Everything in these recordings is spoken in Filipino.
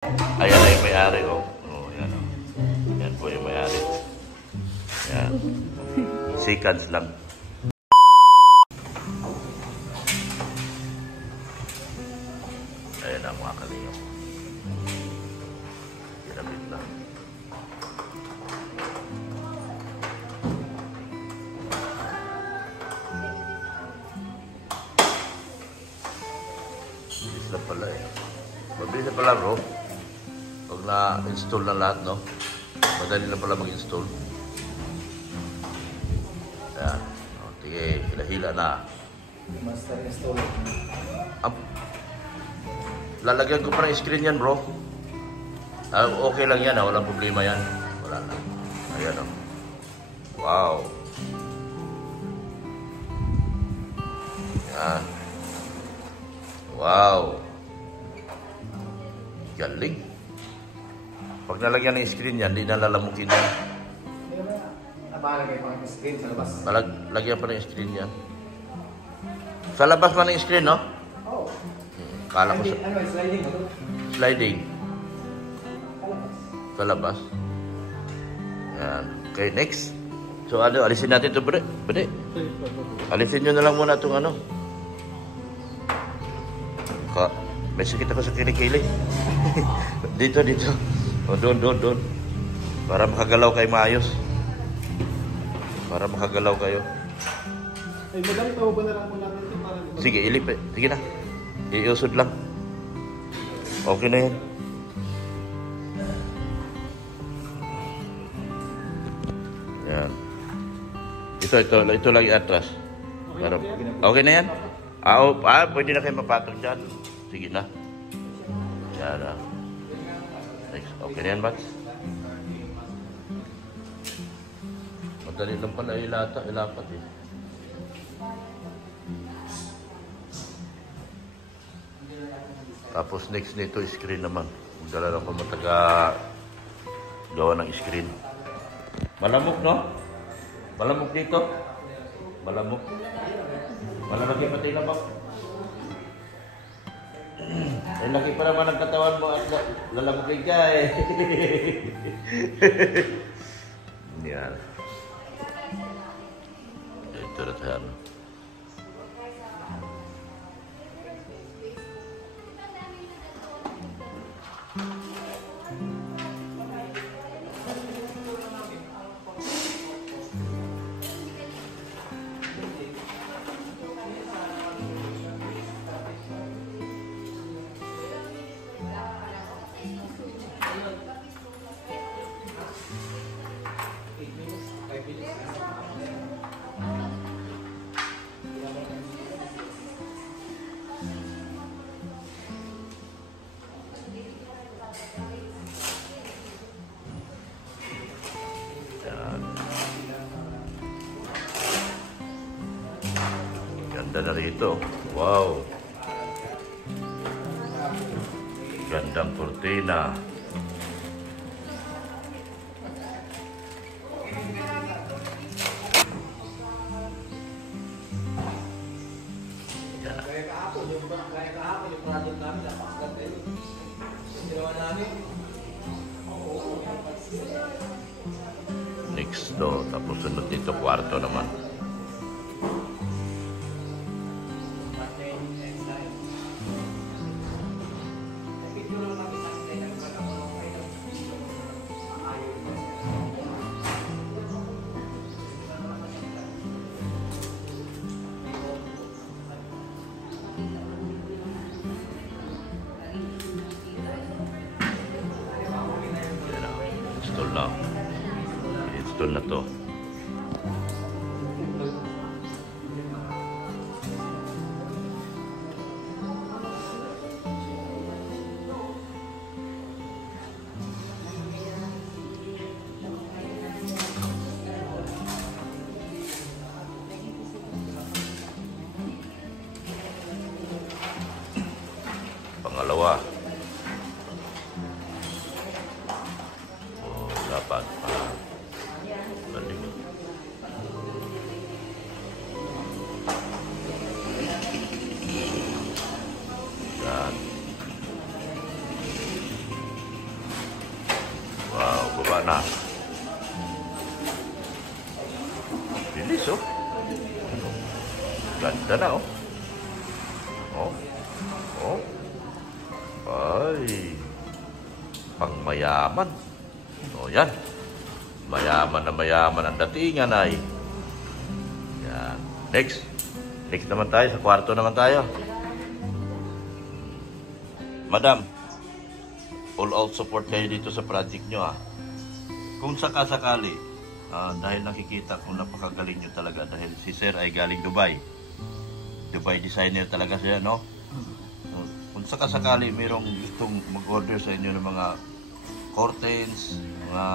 Ayan na yung may-ari, oh. Oh, yan, oh. Yan po yung may-ari. Yan. Seconds lang. Ayan na mga kalingap. Kinabit lang. Bilis lang pala eh. Mabilis na pala bro. Pag na-install na lahat, no? Madali na pala mag-install. Ayan. O, sige, hila-hila na. Master installer. Lalagyan ko pa ng screen yan, bro. Okay lang yan, walang problema yan. Wala na. Ayan, o. Wow. Ayan. Wow. Galing. Pag nalagyan ng screen yan, hindi na lalamukin yan. Nabalagay pa ng screen sa labas. Lagyan pa ng screen yan. Sa labas pa ng screen, no? Oo. Kala ko sa... Ano, sliding ba ito? Sliding. Sa labas. Yan. Okay, next. So, ano, alisin natin ito, bre. Bre. Alisin nyo na lang muna itong ano. May sakit ako sa kilikili. Dito. O, doon. Para makagalaw kayo maayos. Para makagalaw kayo. Ay, madam, tawo ba na lang muna natin para... Sige, ilip. Sige na. Iusod lang. Okay na yan. Yan. Ito lang atras. Okay na yan? Pwede na kayo mapatong dyan. Sige na. Yan na. Next. Okay na yan, Bats? Madali lang pala ilapat eh. Tapos next nito, screen naman. Magdala lang ko mataga gawa ng screen. Malamok, no? Malamok dito. Malamok. Malamok yung pati labak. Ay, laki pa naman ang katawan mo at lalamukin ka eh. Yan. Ito na tayo. Ganda na rito. Wow. Gandang kurtina. Kaya kahapon yung project namin, napakaganda yun. Ginawa namin. Next to. Tapos sunod dito, kwarto naman. Install na. Install na to. Pangalawa. Dapat balik. Yan. Wow, baba na. Bilis, oh. Ganda na, oh. Oh. Oh. Ay. Pang mayaman. O, yan. Mayaman na mayaman ang datingan ay. Yan. Next. Next naman tayo. Sa kwarto naman tayo. Madam, all out support kayo dito sa project nyo, ha. Kung sakasakali, dahil nakikita kung napakagaling nyo talaga, dahil si Sir ay galing Dubai. Dubai designer talaga siya, no? Kung sakasakali mayroong gustong mag-order sa inyo ng mga curtains, mga...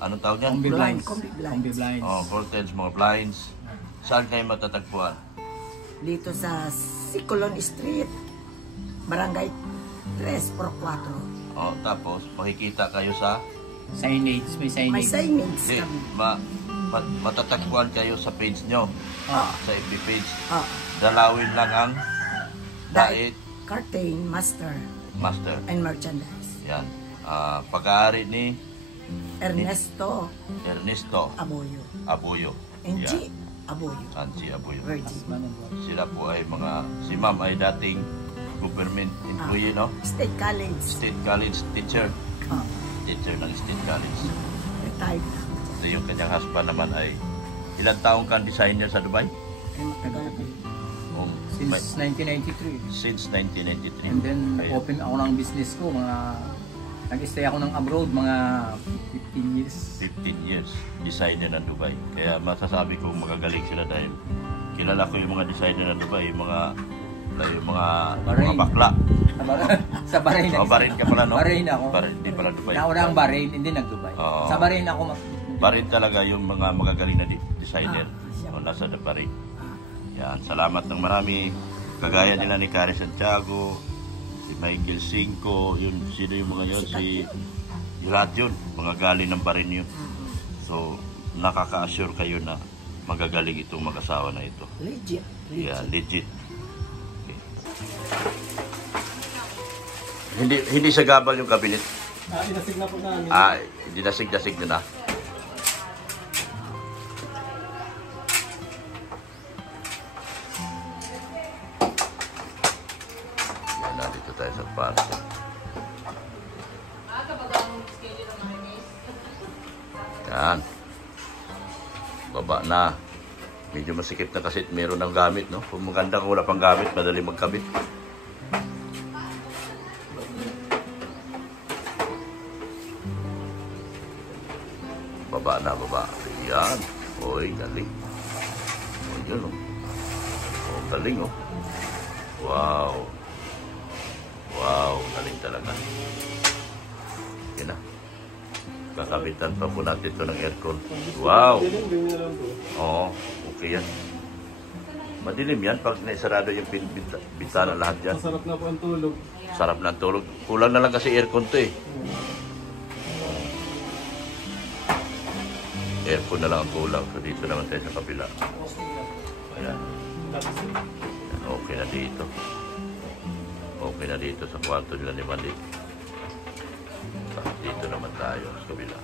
Anong tawag yan? Combi blinds. Combi blinds. Oh, curtains, mga blinds. Saan kayo matatagpuan? Dito sa Sicolon Street, Barangay 344. Oh, tapos makikita kayo sa... Signage. May signage. May signage Hindi, kami. matatagpuan kayo sa page nyo. Sa FB page. Dalawin lang ang Dait Curtain Master Master. and Merchandise. Yan. Pag-aari ni Ernesto Abuyo. Angie Abuyo. Angie Abuyo. Virgin. Sila po ay si Ma'am ay dating government employee, no? State College. State College teacher. Oh, Teacher ng State College. retired. So yung kanyang husband naman ay ilang taong kang designer sa Dubai? Ay, matagal na. Since 1993. Since 1993. And then, Ayun. open ako ng business ko. Nag-stay ako ng abroad, mga 15 years. 15 years designer ng Dubai. Kaya masasabi ko magagaling sila dahil kilala ko yung mga designer ng Dubai, yung mga Bahrain. bakla. Sa Bahrain. Oh, Bahrain ka pala, no? Bahrain ako. Bahrain, hindi pala Dubai. Nauna ang Bahrain, hindi nag-Dubai. Oo. Sa Bahrain ako. Bahrain talaga yung mga magagaling na designer. Nasa Bahrain. Yan, salamat ng marami. Kagaya nila ni Kari Santiago, si Michael Cinco, yun, sino yung mga yun? Yung lahat yun, mga galing ng Bahrain yun. So, nakaka-assure kayo na magagaling itong mag-asawa na ito. Legit. Yeah, legit. Okay. Hindi sa gabal yung kabinet. Dinasig na po namin. Dinasig na. Yan, nandito tayo sa parcel. Yan. Baba na. Medyo masikip na kasi meron ng gamit, no? Kung maganda kung wala pang gamit, madali magkabit. Baba na, baba. Yan. Oy, galing. O, yun, oh. O, galing, oh. Wow. Wow, galing talaga. Yan na. Kakabitan pa po natin ito ng aircon. Wow. Oo, okay yan. Madilim yan pag naisarado yung bintana lahat yan. Masarap na po ang tulog. Sarap na tulog. Kulang na lang kasi aircon to, eh. Aircon na lang ang kulang. So dito naman tayo sa kabila. Ayan. Okay na dito. Okay na dito sa kwarto nila ni Malik. Dito naman tayo sa kabila.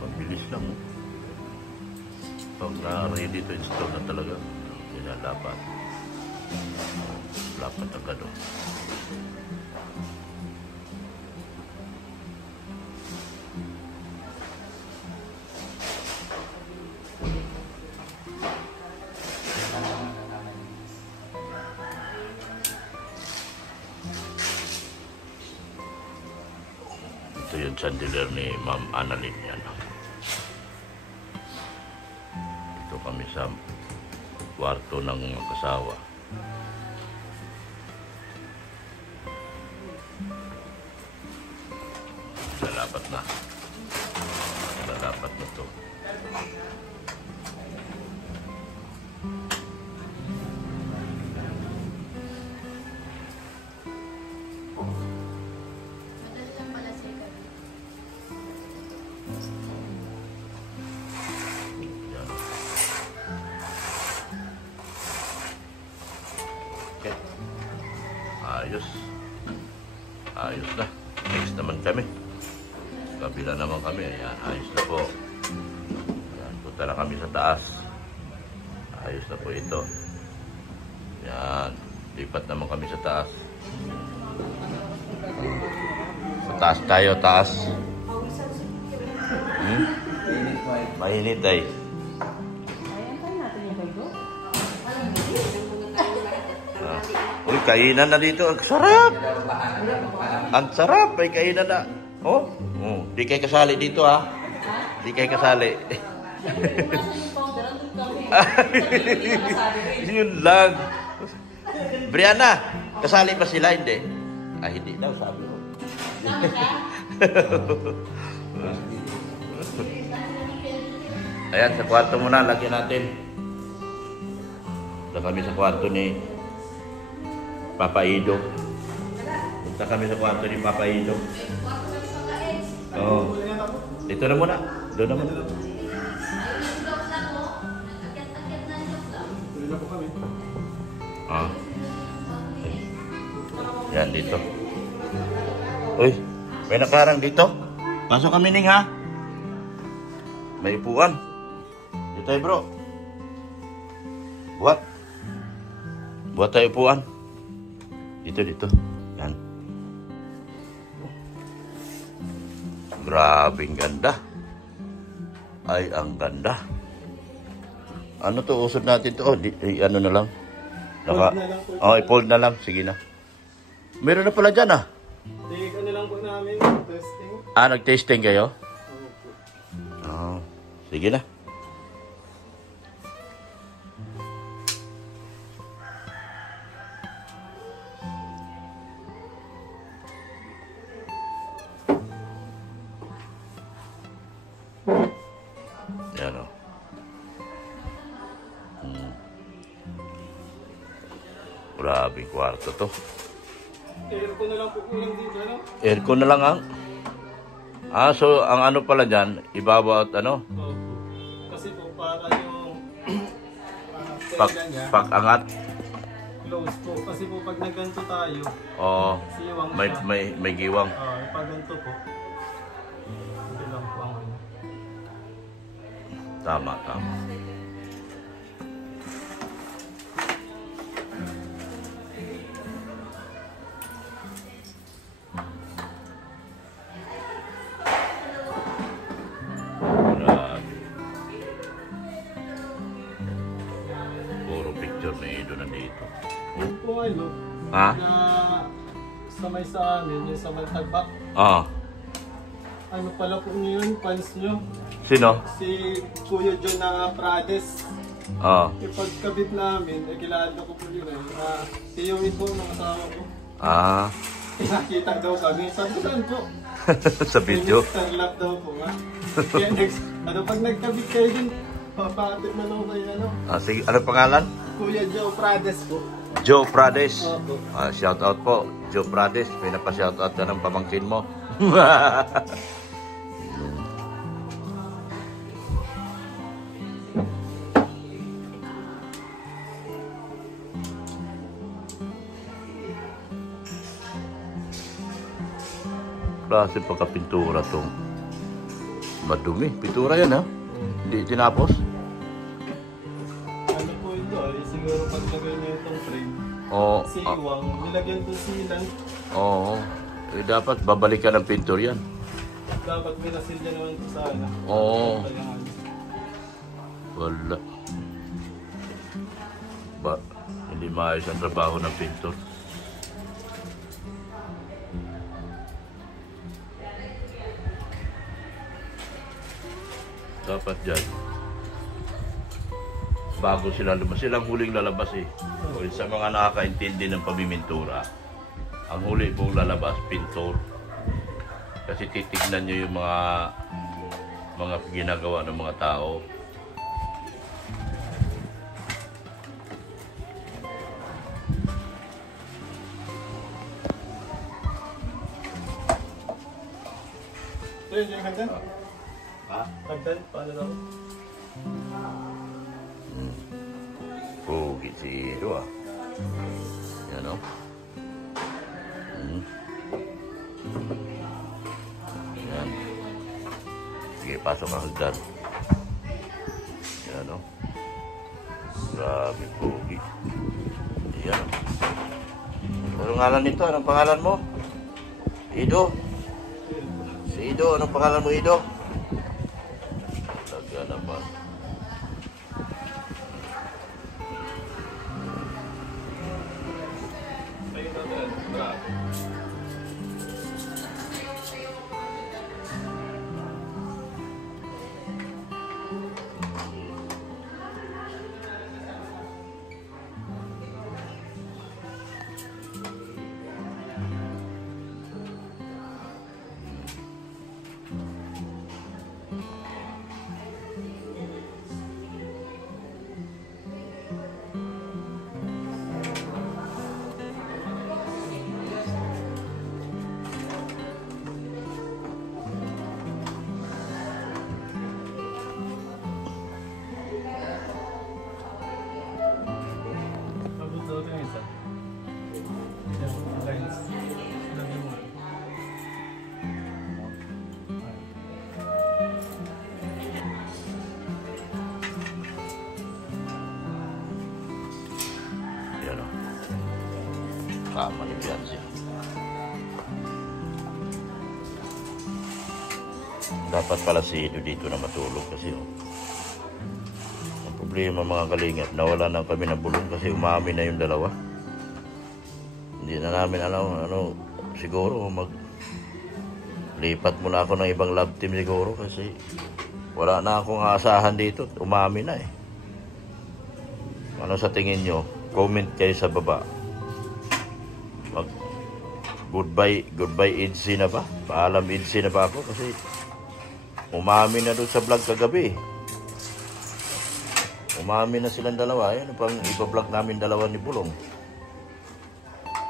Mabilis lang. Pag na-ready to install na talaga, yun ang lapat. Lapat agad, oh. yung chandelier ni Ma'am Annalyn yan. Ito kami sa kwarto ng kasawa. Lalapat na. Lalapat na to. Yan. Okay. Ayos. Ayos na. Next naman kami. Kabila naman kami. Ayan, ayos na po. Ayan, punta na kami sa taas. Ayos na po ito. Ayan, lipat naman kami sa taas. Sa taas tayo, taas. Mainit ay. Uy, kainan na dito. Ang sarap! Ang sarap! May kainan na. Oh, di kayo kasali dito ha. Di kayo kasali. Yun lang. Brianna, kasali pa sila? Hindi. Ah, hindi daw, sabi ko. Ayan, sa kwarto muna, lagyan natin. Punta kami sa kwarto ni Papa Ido. Punta kami sa kwarto ni Papa Ido. Oo. Dito na muna. Doon na muna. Ah. Yan, dito. Uy, may nakarang dito. Pasok kami, Ning, ha? May upuan. Dito tayo, bro. Buat. Buat tayo upuan. Dito, dito. Yan. Grabing ganda. Ay, ang ganda. Ano to? Usod natin to. Oh, ano na lang. Oh, i-fold na lang. Sige na. Meron na pala dyan, ah. Ano lang po namin, testing. Ah, nag-testing kayo? Oh, sige na. Yan o. Grabing kwarto to. Aircon na lang po kulang dito, ano? Aircon na lang ang. Ah, so ang ano pala dyan, ibabaw at ano? Opo. Kasi po para yung tela niya, Pag-angat. close po. Kasi po pag nagganto tayo, Oh, siwang may, siya. may giwang. Pag ganito po, ito lang po ang ano. Tama, tama. Grabe. Puro picture na ito nandito. Yung po ano, Ha? na samay sa amin, yung sa Maltagbak. Ah, Ano pala po ngayon, fans nyo? sino? Si Kuya John na Prades. Ah, Yung pagkabit namin, kilala ko po yun eh. Si Yumi po, mga asawa ko. ah. Nakita daw kami. Sabi ko, saan po? Sa video. Mr. Love daw po nga. Kaya next, pag nagkabit kayo din, papatid na lang kayo ano. Ah, sige, ano pangalan? Kuya Joe Prades po. Joe Prades. Opo. Ah, shout out po, Joe Prades. Pinapa-shout out ka ng pamangkin mo. Klase pagka-pintura tong madumi. Pintura yan, ha? Hindi tinapos. Ano po ito ay siguro paglagay na itong frame. Oo. Siwang, nilagyan ko silang. Oo. Eh, dapat babalikan ng pintor yan. Dapat may nasilya naman ito sana. Oo. Kailangan. Wala. Ba, hindi maayos ang trabaho ng pintor. dapat dyan. Bago sila lumabas. Silang huling lalabas eh. O, sa mga nakakaintindi ng pamimintura, ang huli pong lalabas, pintor. Kasi titignan nyo yung mga ginagawa ng mga tao. Ayun, yung hagdan. Ha? Hagdan, paano daw? Pogi si Ido ah. Yan o. Yan. Sige, pasok ang hagdan. Yan o. Grabe pogi. Yan o. Anong ngalan nito? Anong pangalan mo? Ido? Si Ido, anong pangalan mo, Ido? Talaga naman. Yan o. Kama ni Beyonce. Dapat pala si Ido dito na matulog kasi ang problema mga kalingap, nawala na kami ng bulong kasi umami na yung dalawa. Hindi na namin ano siguro lipat muna ako ng ibang lab team siguro kasi wala na akong aasahan dito. Umami na eh. Ano sa tingin nyo? Comment kayo sa baba. Goodbye Idsi na ba? Paalam Idsi na ba ako? Kasi umami na doon sa vlog kagabi. Umami na silang dalawa. Yan pang iba-vlog namin dalawa ni Bulong.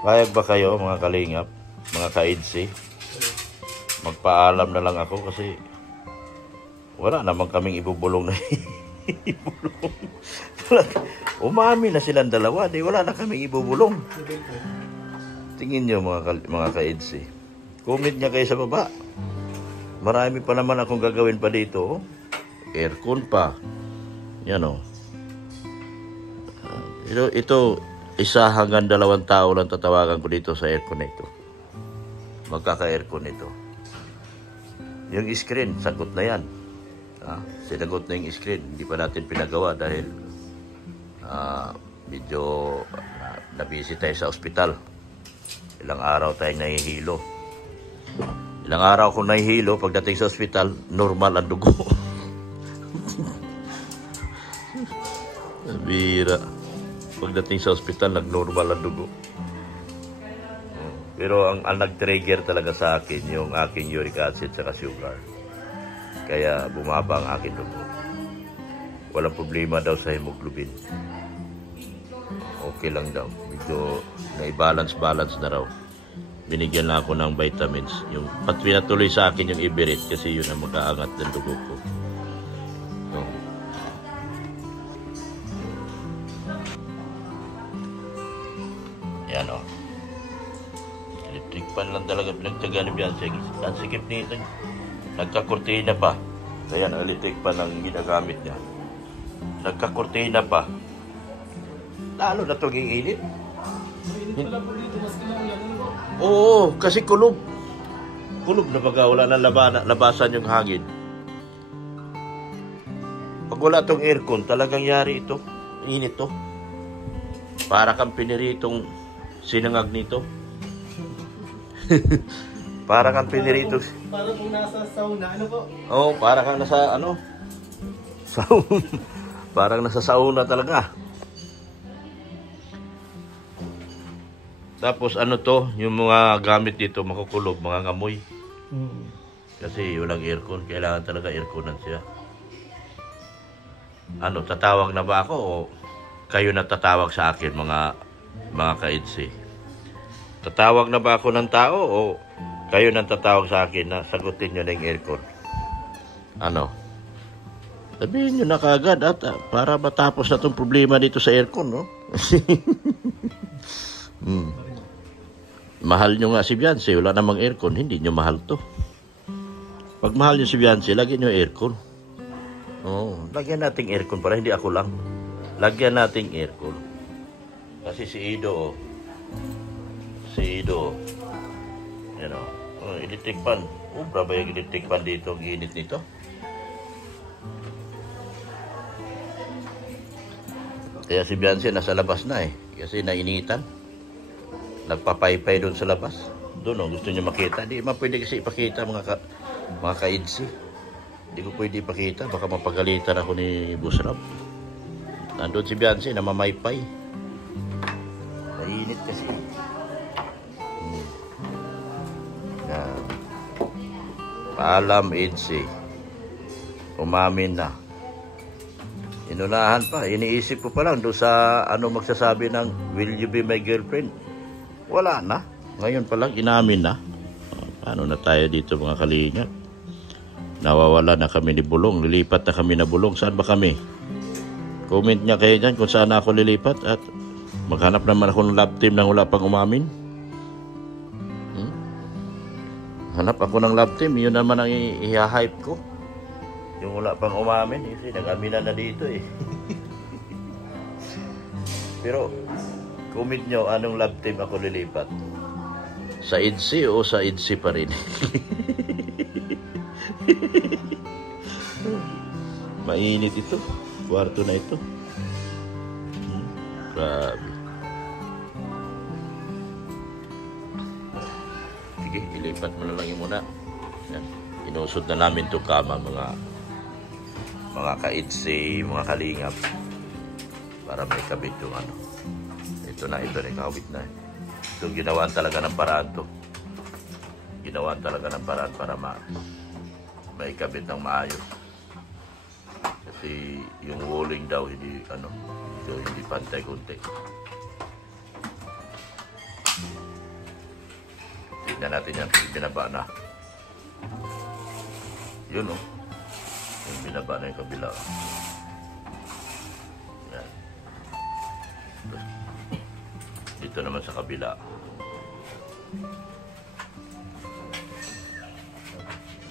Kaya ba kayo mga kalingap? Mga ka-Idsi? Magpaalam na lang ako kasi wala naman kaming ibubulong na ibulong. Umami na silang dalawa, di wala na kaming ibubulong. Tingin nyo mga ka-Idsi. Comment niya kayo sa baba. Marami pa naman akong gagawin pa dito. Aircon pa. Yan o. Ito, isa hanggang 2 tao lang tatawagan ko dito sa aircon na ito. Magkaka-aircon ito. Yung screen, sagot na yan. Sinagot na yung screen. Hindi pa natin pinagawa dahil medyo nabisi tayo sa ospital. Ilang araw tayong nahihilo. Ilang araw akong nahihilo. Pagdating sa ospital, normal ang dugo. Bira. Pagdating sa ospital, nag-normal ang dugo. Pero ang nag-trigger talaga sa akin, yung aking uric acid at sugar. Kaya bumaba ang aking dugo. Walang problema daw sa hemoglobin. Okay lang daw. Medyo na-balance na raw. Binigyan na ako ng vitamins. Yung pinatuloy sa akin yung Iberit kasi yun ang mag-aangat ng dugo ko. So, yan o. Electric fan lang talaga pinagtaga ni Beyonce. Ang sikip nito. Nagkakurtina pa. Kaya ang electric fan ang ginagamit niya. Nagkakurtina pa. Lalo na itong init. Mainit pala po dito, mas kinaulan. Oo, kasi kulob. Kulob na baga, wala na labasan yung hangin. Pag wala itong aircon, talagang yari ito. Init to. Para kang piniritong sinangag nito. Para kang pinirito. Para kung nasa sauna, ano po? Oo, para kang nasa Sauna. Parang nasa sauna talaga. Tapos ano to, yung mga gamit dito makukulob, mga ngamoy. Kasi walang aircon, kailangan talaga airconan siya. Ano, tatawag na ba ako o kayo na tatawag sa akin, mga kaidsi? Tatawag na ba ako ng tao o kayo na tatawag sa akin na sagutin nyo na yung aircon? Ano? Sabihin nyo na kaagad at para matapos na itong problema dito sa aircon, no? Mahal nyo nga si Beyonce, wala namang aircon, hindi nyo mahal to. Pag mahal nyo si Beyonce, lagyan nyo aircon. Oh, lagyan nating aircon para hindi ako lang. Lagyan nating aircon. Kasi si Ido, oh. Si Ido, yan o. Oh, electric fan. Oh, braba yung electric fan dito, ang init nito. Kaya si Beyonce nasa labas na eh. Kasi nainitan. Nagpapaypay doon sa labas. Doon, oh, gusto niyo makita. Di man pwede kasi ipakita mga kaidsi. Hindi ko pwede ipakita. Baka mapagalitan ako ni Busrap. Nandun si Beyonce na mamaypay. Mainit kasi. Yan. Paalam, idsi. Umamin na. Inunahan pa. Iniisip ko pa lang doon sa magsasabi ng will you be my girlfriend? Wala na. Ngayon pa lang, inamin na. Paano na tayo dito mga kalingap? Nawawala na kami ni Bulong. Lilipat na kami na Bulong. Saan ba kami? Comment niya kayo dyan kung saan ako lilipat. At maghanap naman ako ng love team nang wala pang umamin. Hanap ako ng love team. Yun naman ang i-hype ko. Yung wala pang umamin. Kasi nag-aminan na dito eh. Pero comment nyo, anong love team ako lilipat? Sa IDSI o sa IDSI pa rin? Mainit ito. Kwarto na ito. Grabe. Sige, ilipat mo na lang yung muna. Yan. Inusod na namin ito kama, mga ka-IDSI, mga kalingap. Para may kabit yung ano. Ito na ikawit na. Ito ginawaan talaga ng paraan to. Ginawaan talaga ng paraan para may kabit ng maayos. Kasi yung walling daw hindi pantay kunti. Tignan natin yan. Binaba na. Yun o. Yung binaba na yung kabila. Yan. Dito naman sa kabila.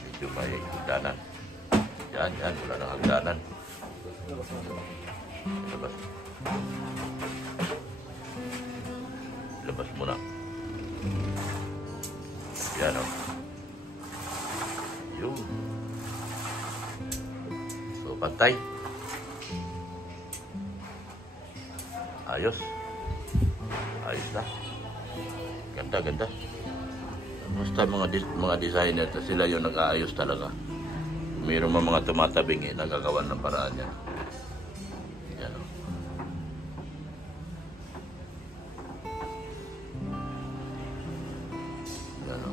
Medyo may hagdanan. Yan. Wala nang hagdanan. Labas muna. Yan o. Yun. So, pantay. Ayos. Ayos na. Ganda. Basta mga designer, sila yung nag-aayos talaga. Mayroon mga tumatabing nagagawan ng paraan yan. Yan o. Yan o.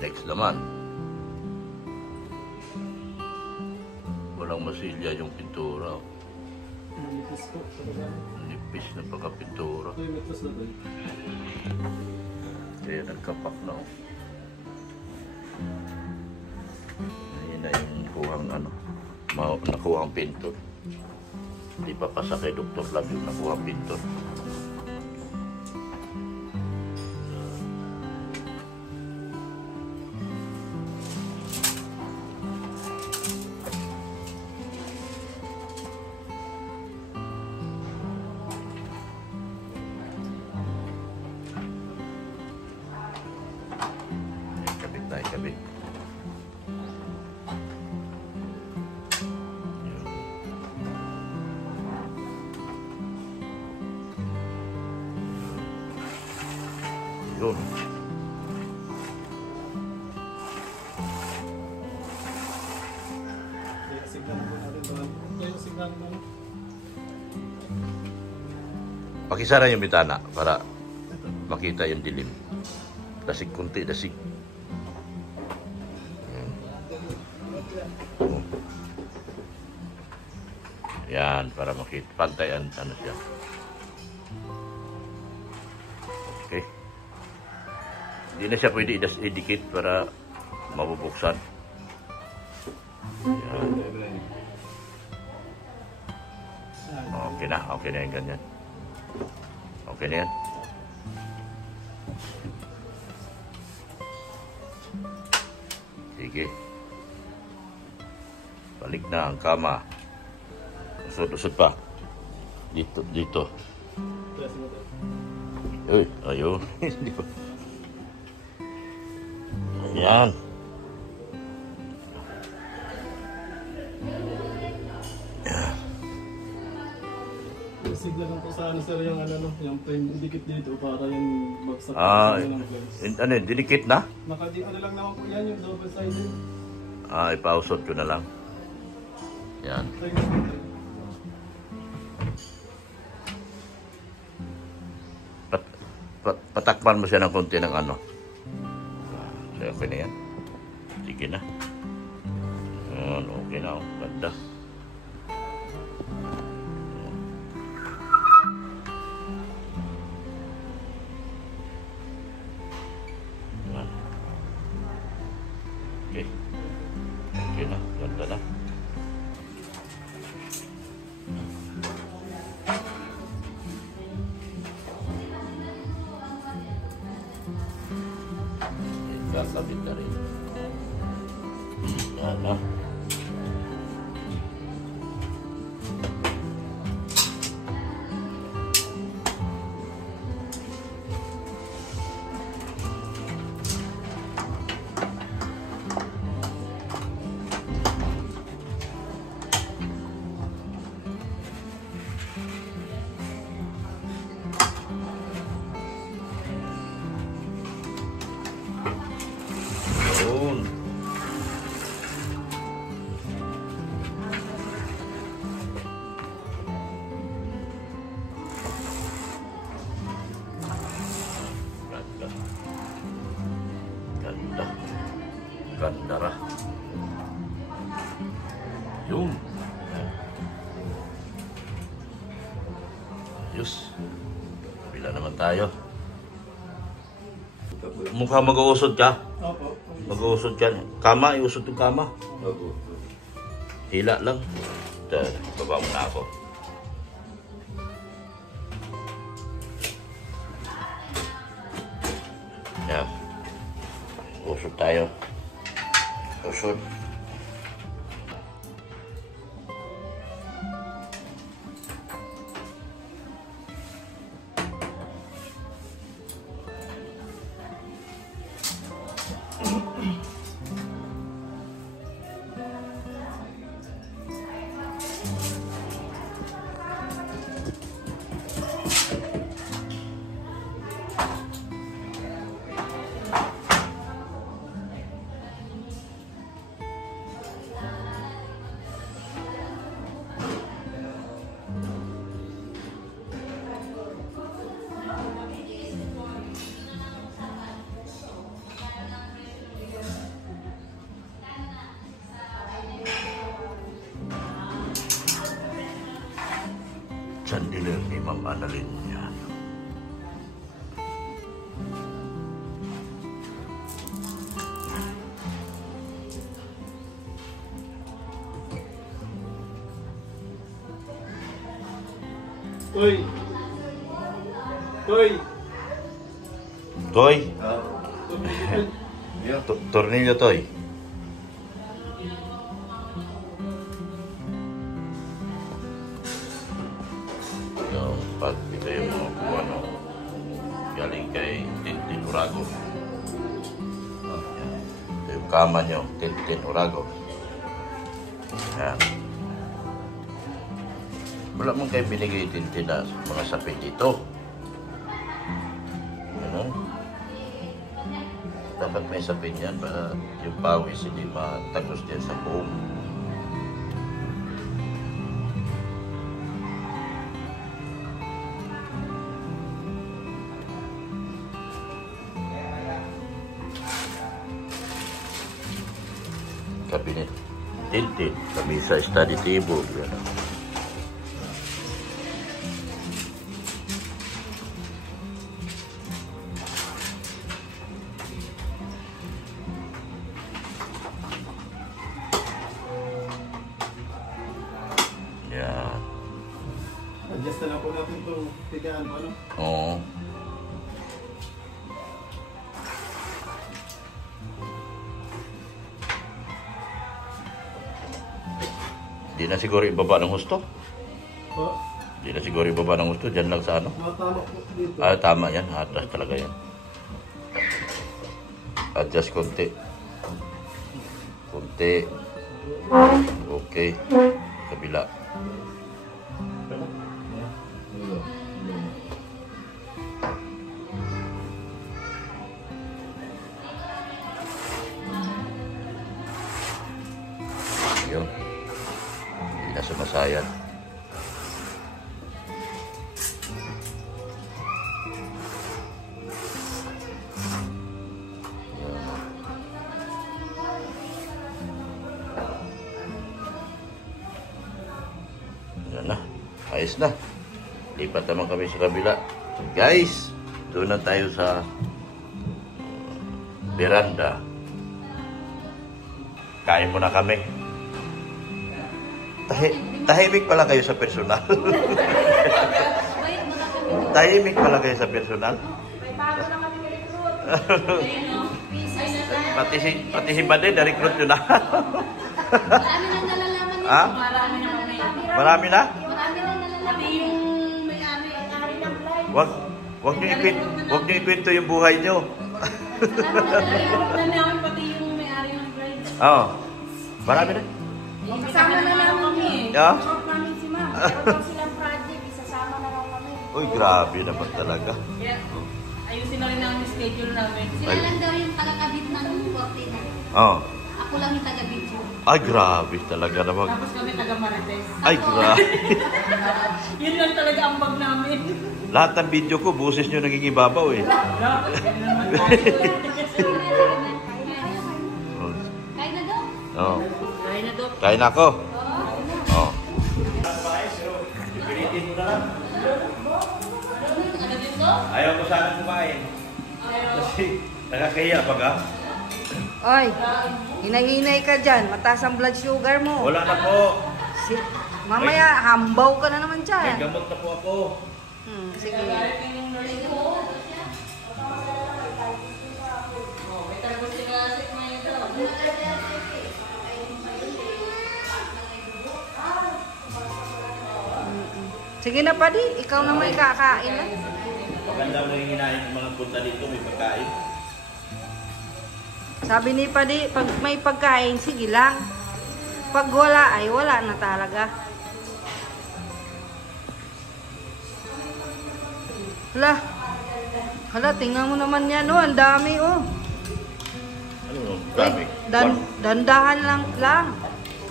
Next naman. Walang masilya yung pintura. Nipis po. Nipis na pagka-pintura. Kaya nagkapak na o. Ayun na yung kuhang nakuhang pintor. Hindi pa pasa kay Dr. Lab yung nakuhang pintor. Kabit. Yun. ng ano. Pakisara yung bitana para makita yung dilim. Dasig kunti, dasig. Yan, para makita. Pantay ano siya. Okay. Hindi na siya pwede idikit para mabubuksan. Yan. Okay na yung ganyan. Okay na yan. Sige. Balik na ang kama. Usod pa. Dito. Uy, ayun. Hindi pa. Ayan. Sigla lang po sa ano sir yung ano, yung frame dikit dito para yung bagsak ng glass. Ano yun? Dinikit na? Ano lang naman po yan, yung double sided. Ipausot ko na lang. Yan. Patakpan mo siya ng konti ng ano. So, okay na yan. Sige na. Yan, okay na. Ganda. Yan. Okay. Okay na. Ganda na. Kakabit na rin. Yan na. Yun. Ganda. Ganda. Ganda ra. Yun. Yus. Pila naman tayo. Mukha mag-uusod ka. Opo. Mag-uusod ka. Kama, iusod yung kama. Hila lang. Baba mo na ako. Yan. Usod tayo. Usod. Chandelier ni Ma'am Annalyn yan. Uy! Uy! Toy! Tornilyo Toy. Yung pag ito yung mga kuha no, galing kay Tintin Urago. Ito yung kama nyo, Tintin Urago. Yan. Wala mong kayo binigay Tintin na mga sapin dito. Ano? Dapat may sapin yan para yung pawis hindi matagos dyan sa buong. cabinet. Tintin. Kamisa, study table. Yan. Yan. Adjust na lang po natin itong tigaan ko, ano? Oo. Di na siguro ibaba ng gusto. Oh, Di na siguro ibaba ng gusto. Diyan lang sa ano. matama po dito. Ah, tama yan. Atras talaga yan. Adjust konti. Konti. Okay. Kabila. Yun. Hindi na sumasayan. Yan na. Ayos na. Lipat naman kami sa kabila. Guys, doon na tayo sa veranda. Kain muna kami. Tahimik pala kayo sa personal. Tahimik pala kayo sa personal. Pati si Bade, na-recruit yun na. Marami nang nalalaman nito. Ha? Marami na kami. Marami na? Marami nang nalalaman. Pati yung may-ari ng live. Wag niyo ikwento yung buhay niyo. Marami namin pati yung may-ari ng live. Oo. Marami na. Kasama na lang kami. Yeah? Short namin si ma'am. Meron daw silang project. Isasama na lang kami. Uy, grabe naman talaga. Yeah. Ayusin na rin namin yung schedule namin. Ay. Sila lang daw yung taga-kabit ng cortina. Oo. Ako lang yung taga-video. Ay, grabe talaga naman. Tapos kami taga-Marites. Ay, grabe. Yun lang talaga ang bag namin. Lahat ng video ko, buses nyo nangingibabaw eh. Kain na daw. Oo. Kaya na daw. Kain ako. Oo. Ayaw ko sana kumain. Kasi nakakahiya pag ha? Oy, hinay-hinay ka dyan. Mataas ang blood sugar mo. Wala na po. Mamaya, hambaw ka na naman May dyan. gamot na po ako. Sige. Sige na, Padi. Ikaw na may kakain na. Maganda mo yung hinahin ng mga punta dito, may pagkain. Sabi ni Padi, pag may pagkain, sige lang. Pag wala, ay wala na talaga. Hala, tingnan mo naman yan, oh. Ang dami, oh. Ano no? Dami. Dandahan lang.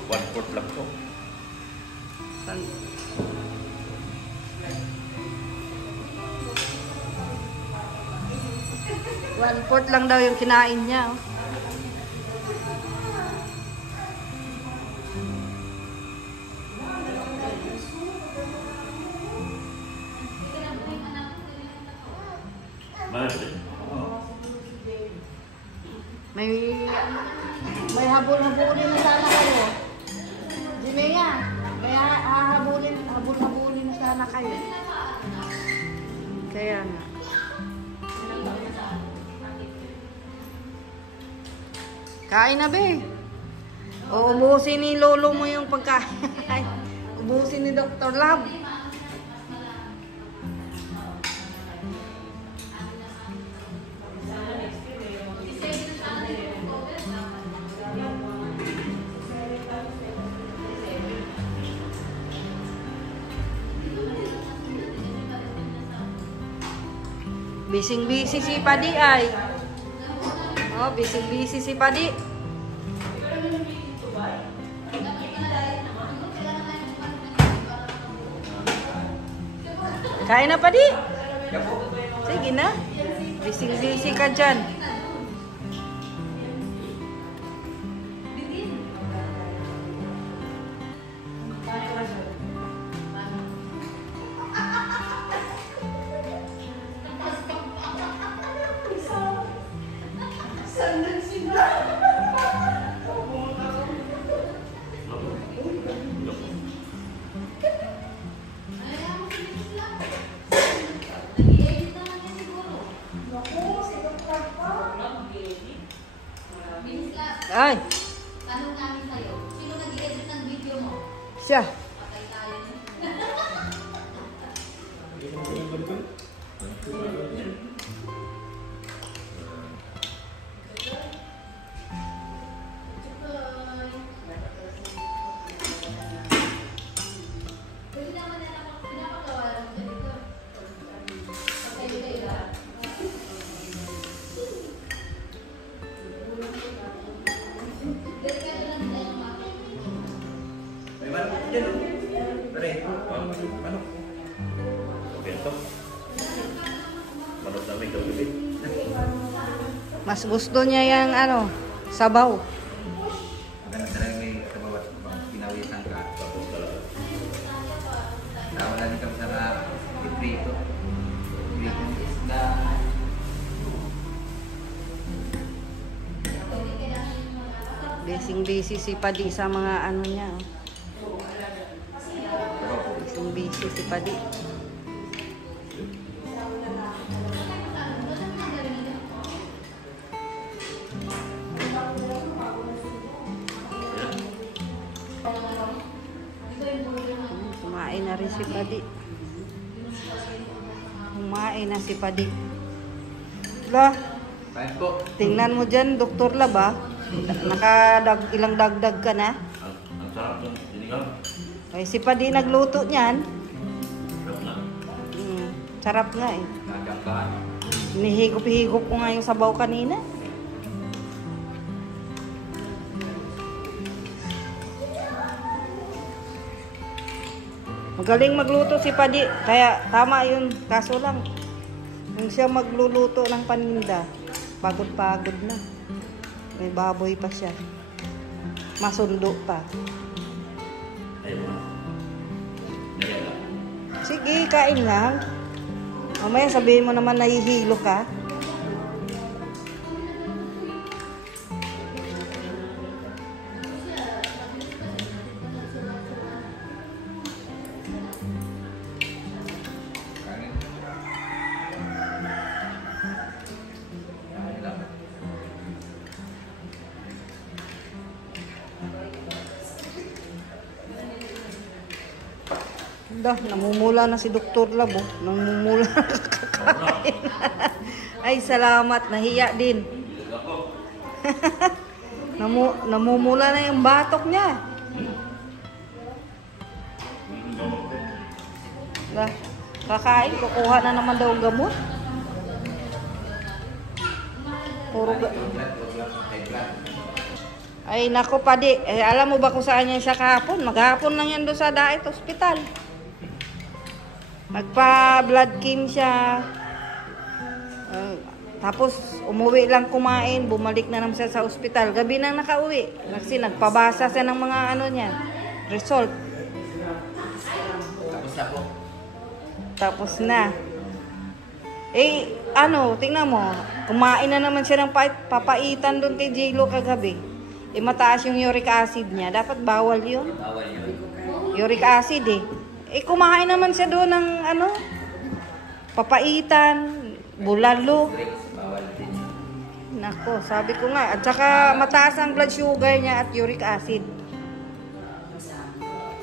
1/4 lang to. One-fourth lang daw yung kinain niya, oh. May habol-habulin na sana kayo. Jinea, may habol-habulin na sana kayo. Kaya nga. Kain na, be. O, ubusin ni lolo mo yung pagkain. Ubusin ni Dr. Lab. Bising-busy si Padi ay. Oh, bising-busy si Padi. Kain na, Padi? Sige na. Bising-busy ka dyan. Siya. Mas gusto niya yung ano, sabaw. Maganda talaga may sabaw at pinawisan ka. Wala din kami sa iprito. Iprito ng isda. Busy si Padi sa mga ano niya. Busy si Padi. Kumain na rin si Padi. Kumain na si Padi. Lah, Kain po. tingnan mo dyan, Dr. Lab ah. Ilang dagdag ka na? Ang sarap ng sinigang. Ay, si Padi nagluto niyan. Sarap na. Sarap nga eh. Nagkakaan. Nihigop-higop ko nga yung sabaw kanina. Magaling magluto si Padi. Kaya tama yun. Kaso lang, kung siya magluluto ng paninda, pagod-pagod na. May baboy pa siya. Masundo pa. Ayun mo. Ayan lang. Sige, kain lang. Mamaya sabihin mo naman nahihilo ka. Dah, namumula na si Dr. Labo. Namumula na kakain. Ay, salamat. Nahiya din. Namumula na yung batok niya. Dah, kakain. Kukuha na naman daw gamot. Puro Ay, nako Padi. Eh, alam mo ba kung saan yan siya kahapon? Maghapon lang yan doon sa Dait Hospital. Magpa-blood chem siya. Tapos umuwi lang kumain, bumalik na naman siya sa ospital. Gabi nang nakauwi. Kasi nagpabasa siya ng mga ano niya, result. Tapos na. Eh, ano, tingnan mo. Kumain na naman siya ng papaitan doon kay J-Lo kagabi. Eh, mataas yung uric acid niya. Dapat bawal yun. Bawal yun. Uric acid eh. Eh, kumain naman siya doon ng ano, papaitan, bulalo. Bawal din. Nako, sabi ko nga. At saka mataas ang blood sugar niya at uric acid.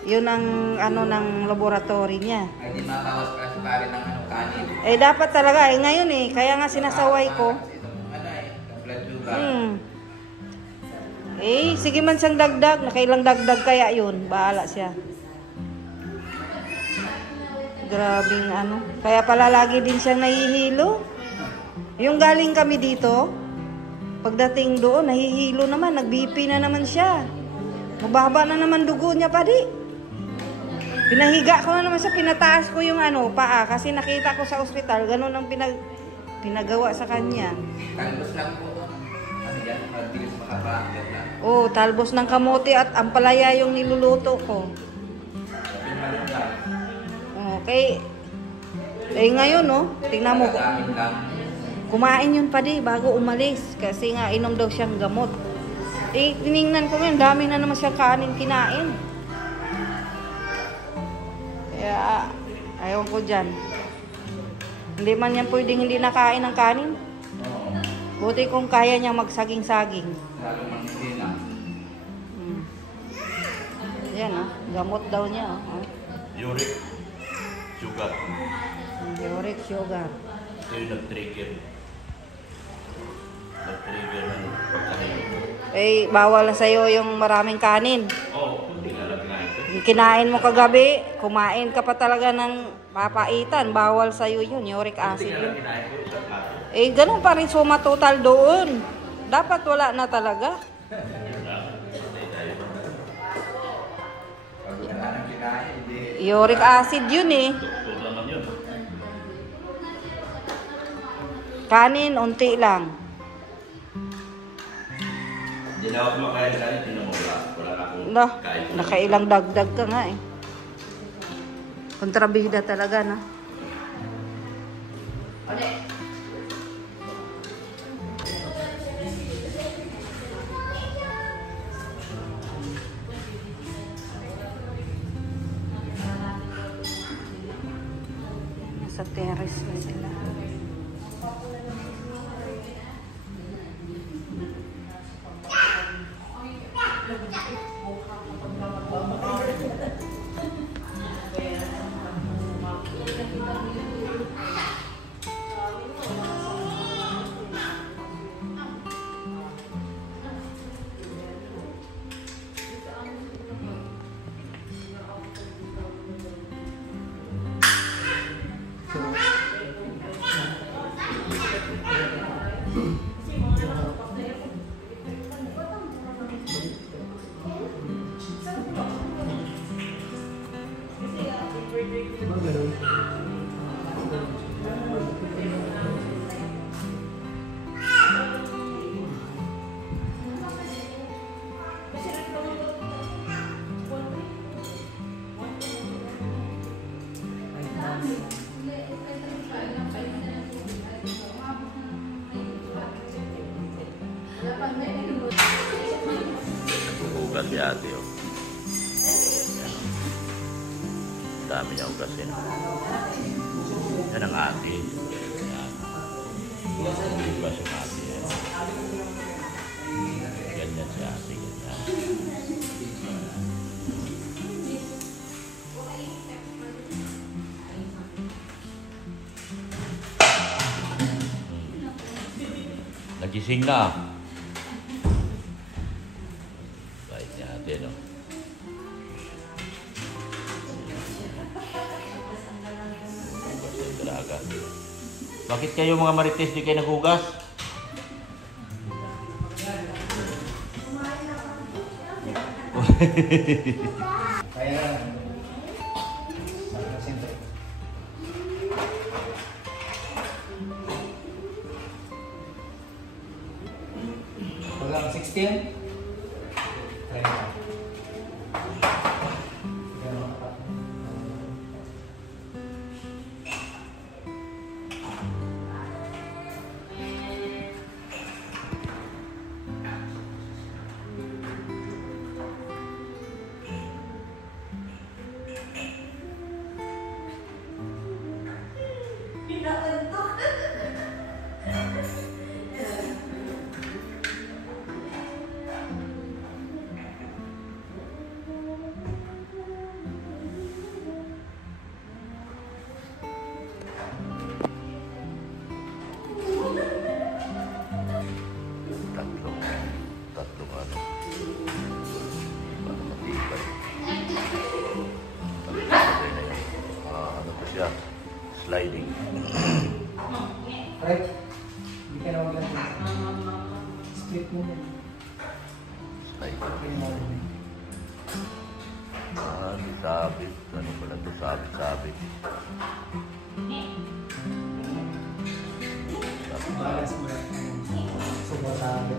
Yun ang ano ng laboratory niya. Ay, di makawas ka sa pare ng ano, kanin. Eh, dapat talaga. Eh, ngayon eh. Kaya nga sinasaway ko. Kasi itong ano blood sugar. Eh, sige man siyang dagdag. Nakailang dagdag kaya yun. Bahala siya. Grabing ano. Kaya pala lagi din siyang nahihilo. Yung galing kami dito, pagdating doon, nahihilo naman. Nag-BP na naman siya. Mababa na naman dugo niya pa di. Pinahiga ko na naman siya. Pinataas ko yung ano, paa. Kasi nakita ko sa ospital. Ganun ang pinagawa sa kanya. Talbos lang po. Ano yan? Mabilis makapaangkat lang. Oh, talbos ng kamote at ampalaya yung niluluto ko. Sabi malungkang. Okay. Eh ngayon, no? Tingnan mo. Gamit lang. Kumain yun pa di bago umalis. Kasi nga, inom daw siyang gamot. Eh, tinignan ko ngayon. Dami na naman siyang kanin kinain. Kaya, ayaw ko dyan. Hindi man yan pwedeng hindi nakain ng kanin. Buti kung kaya niya magsaging-saging. Lalo mang hindi na. Yan, no? Gamot daw niya. Oh. Uric. Sugar. Uric sugar. Ito yung nag-trigger. Nag-trigger ng pagkahilo. Eh, bawal na sa'yo yung maraming kanin. Oo, hindi na lang nga ito. Yung kinain mo kagabi, kumain ka pa talaga ng papaitan. Bawal sa'yo yun, uric acid yun. Kinain ko isang plato. Eh, ganun pa rin suma total doon. Dapat wala na talaga. Uric acid yun eh. Doktor naman yun. Kanin, unti lang. Hindi na ako kumakain kanin, hindi na mawala. Wala na akong Lah, kain. nakailang dagdag ka nga eh. Kontrabida talaga na. Nasa terrace na sila. Hugas si ate, oh. Dami niya hugasin. Yan ang ate. Yan. Hugas yung ate. Yan. Ganyan si ate. Ganyan. Nagising na. Bait niya ate, no? Hugas yung dalaga. Bakit kayo mga marites di kayo naghugas? Kaya siyempre. Walang 16. Try na. Tatlong ano. Para matibay. Matibay na yan. Ano po siya? Sliding. Right? Hindi ka na maglantin. Split mo na. Sliding. Di sabit. Ano pala ito? Sabit-sabit. Balance mo lang. Sobrang sabi.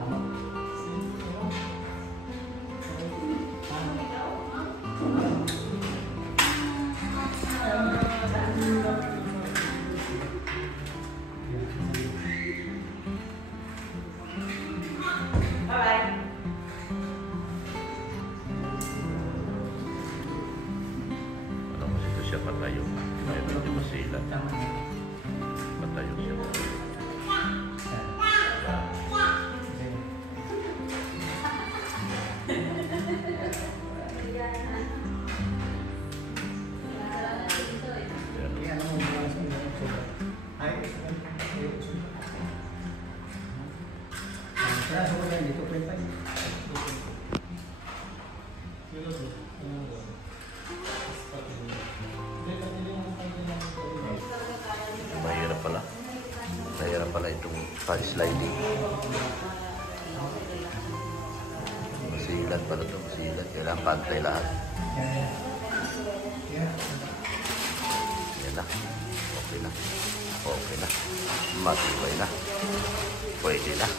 Tama. Ano kasi ito siya patayo. May medyo masila. Tama. Patayo siya. Kaya sa mga dito, 25. Mahirap pala. Mahirap pala itong sliding. Masilat pala ito, masilat. Kailangan pantay lahat. Yan na. Okay na. Okay na. Matibay na. Pwede na.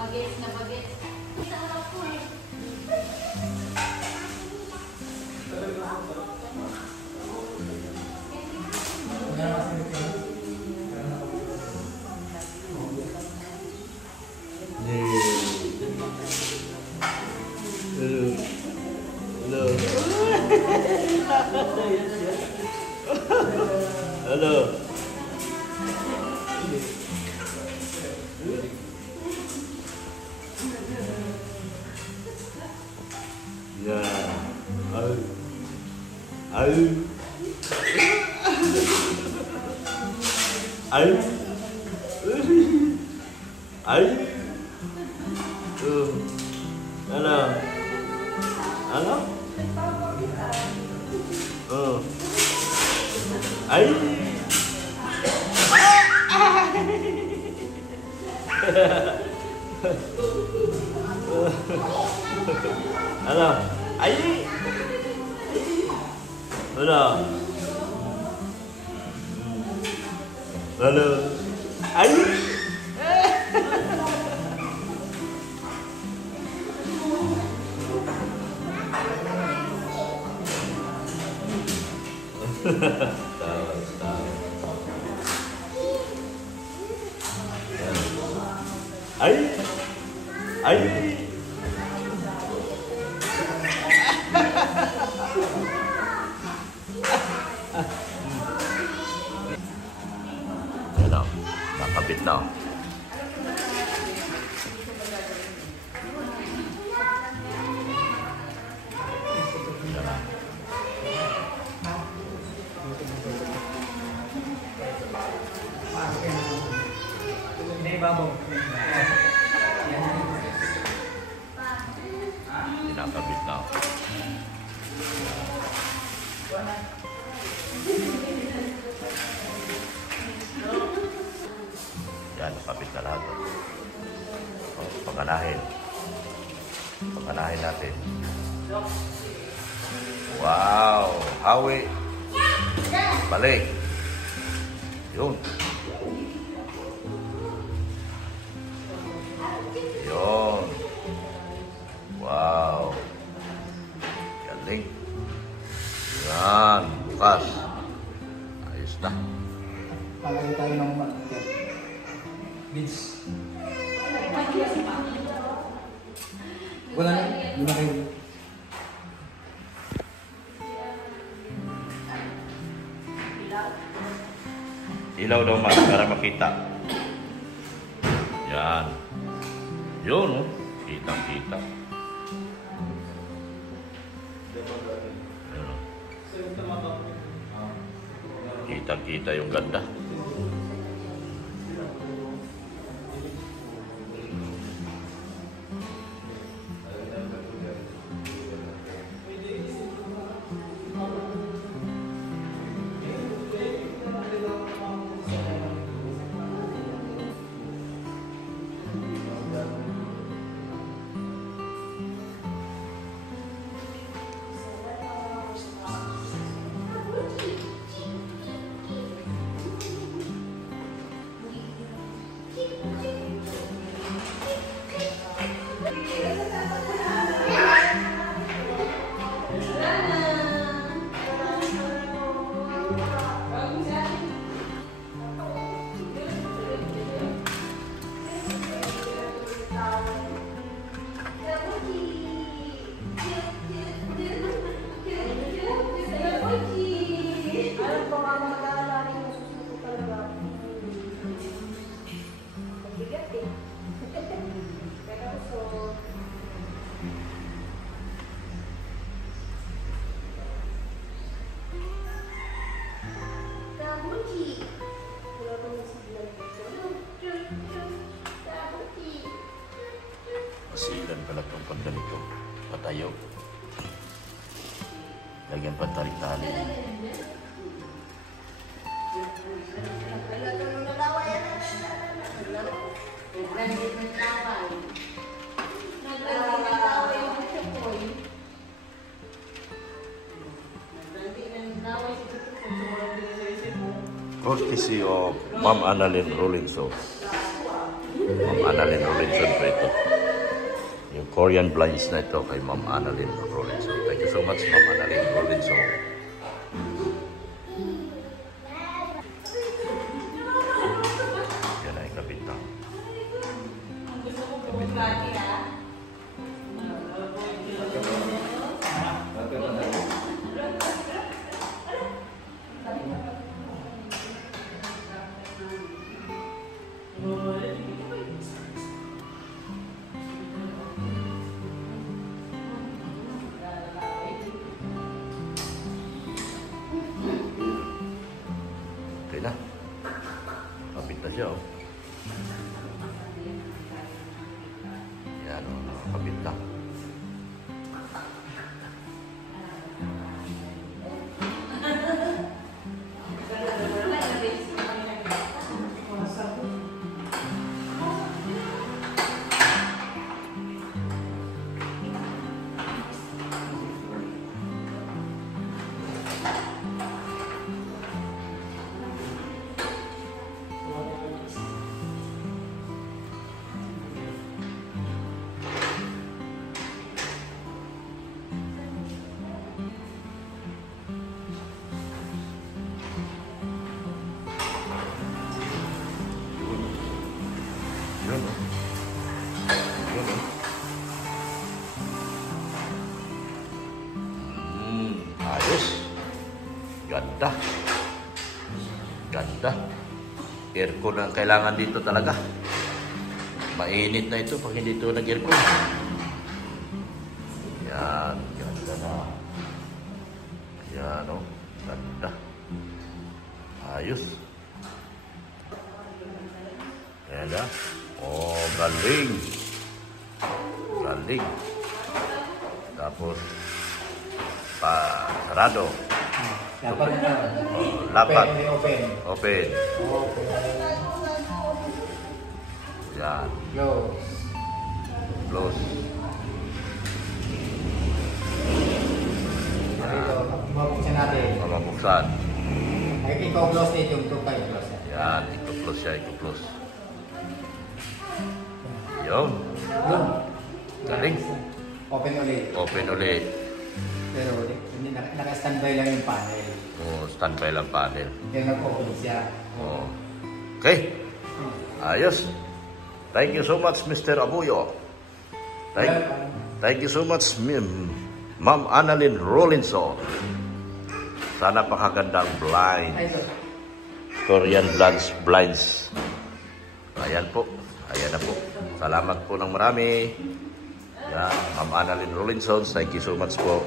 Bagets na bagets. Hello. Yeah. Hello. Hello. Oh. Hello. Hello. Hello. Yan o, nakabit na o. Hindi, babaw. Nakabit na o. Yan, nakabit na lahat o. Paganahin. Paganahin natin. Wow! Hawi! Balik! Yun! Yun! Wow! Galing! Yan! Bukas! Ayos na! Palagay tayo ng beads. Wala na. Yun na kayo. Ilaw daw mas para makita. Yan. Yun, oh. Kitang-kita. Yan, oh. Kitang-kita yung ganda. Lagyan pa tali-tali. Courtesy of Ma'am Annalyn Rolinson. Ma'am Annalyn Rolinson po ito. Yung Korean blinds na ito kay Ma'am Annalyn Rolinson. Thank you so much, Ma'am Annalyn Rolinson. Yan ay kapitang. Okay na. Kapit na siya, oh. Yan, oh. Kapit na. Yun, oh. Yun, oh. Ayos. Ganda. Ganda. Aircon ang kailangan dito talaga. Mainit na ito pag hindi ito nag-aircon. Yan. Ganda na. Yan, oh. Ganda. Ayos. Ayan na. Oh, galing. Galing. Tapos, sarado. Dapat Lapat. open. Open. Yan. Close. Close. Dito, mabuksan natin. Mabuksan. Ay, i-close dito yung 2 kayo. Yan. Iko-close siya. Iko-close. Yun. Yun. Galing. Open ulit. Open ulit. Pero hindi naka-standby lang yung panel. Oh, standby lang panel. Kaya nag-open siya. Oh. Okay. Ayos. Thank you so much, Mr. Abuyo. Thank you so much, Ma'am Annalyn Rolinson. Sana pakagandang blinds. Korean blinds. Ayan po. Ayan na po. Salamat po ng marami. Yan. Ma'am Annalyn Rolinson. Thank you so much po.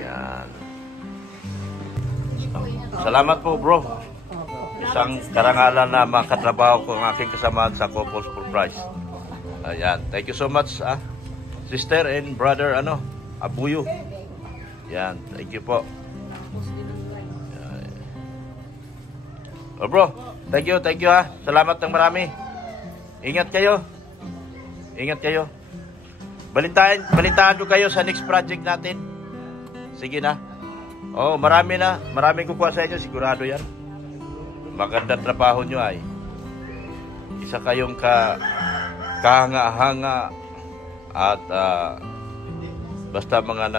Yan. Salamat po, bro. Isang karangalan na makatrabaho ko ang aking kasamaan sa Couples for Price. Ayan. Thank you so much, sister and brother, Abuyo. Yan. Thank you po. Oh, bro. Thank you, ha. Salamat ng marami. Ingat kayo. Ingat kayo. Balitaan ko kayo sa next project natin. Sige na. Oh, maraming kukuha sa inyo, sigurado yan. Magandang trabaho nyo ay. Isa kayong kahanga-hanga at basta mga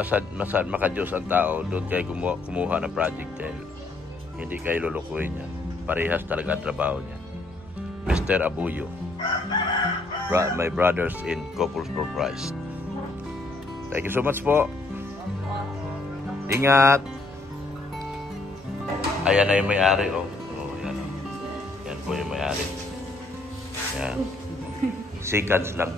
makadiyos ang tao, doon kayo kumuha ng project dahil hindi kayo lulukuhin yan. Parehas talaga ang trabaho niya. Mr. Abuyo. My brothers in Couples for Christ. Thank you so much po. Ingat. Ayan na yung may-ari, oh. Oh, yan, oh. Yan po yung may-ari. Yan. Seconds lang.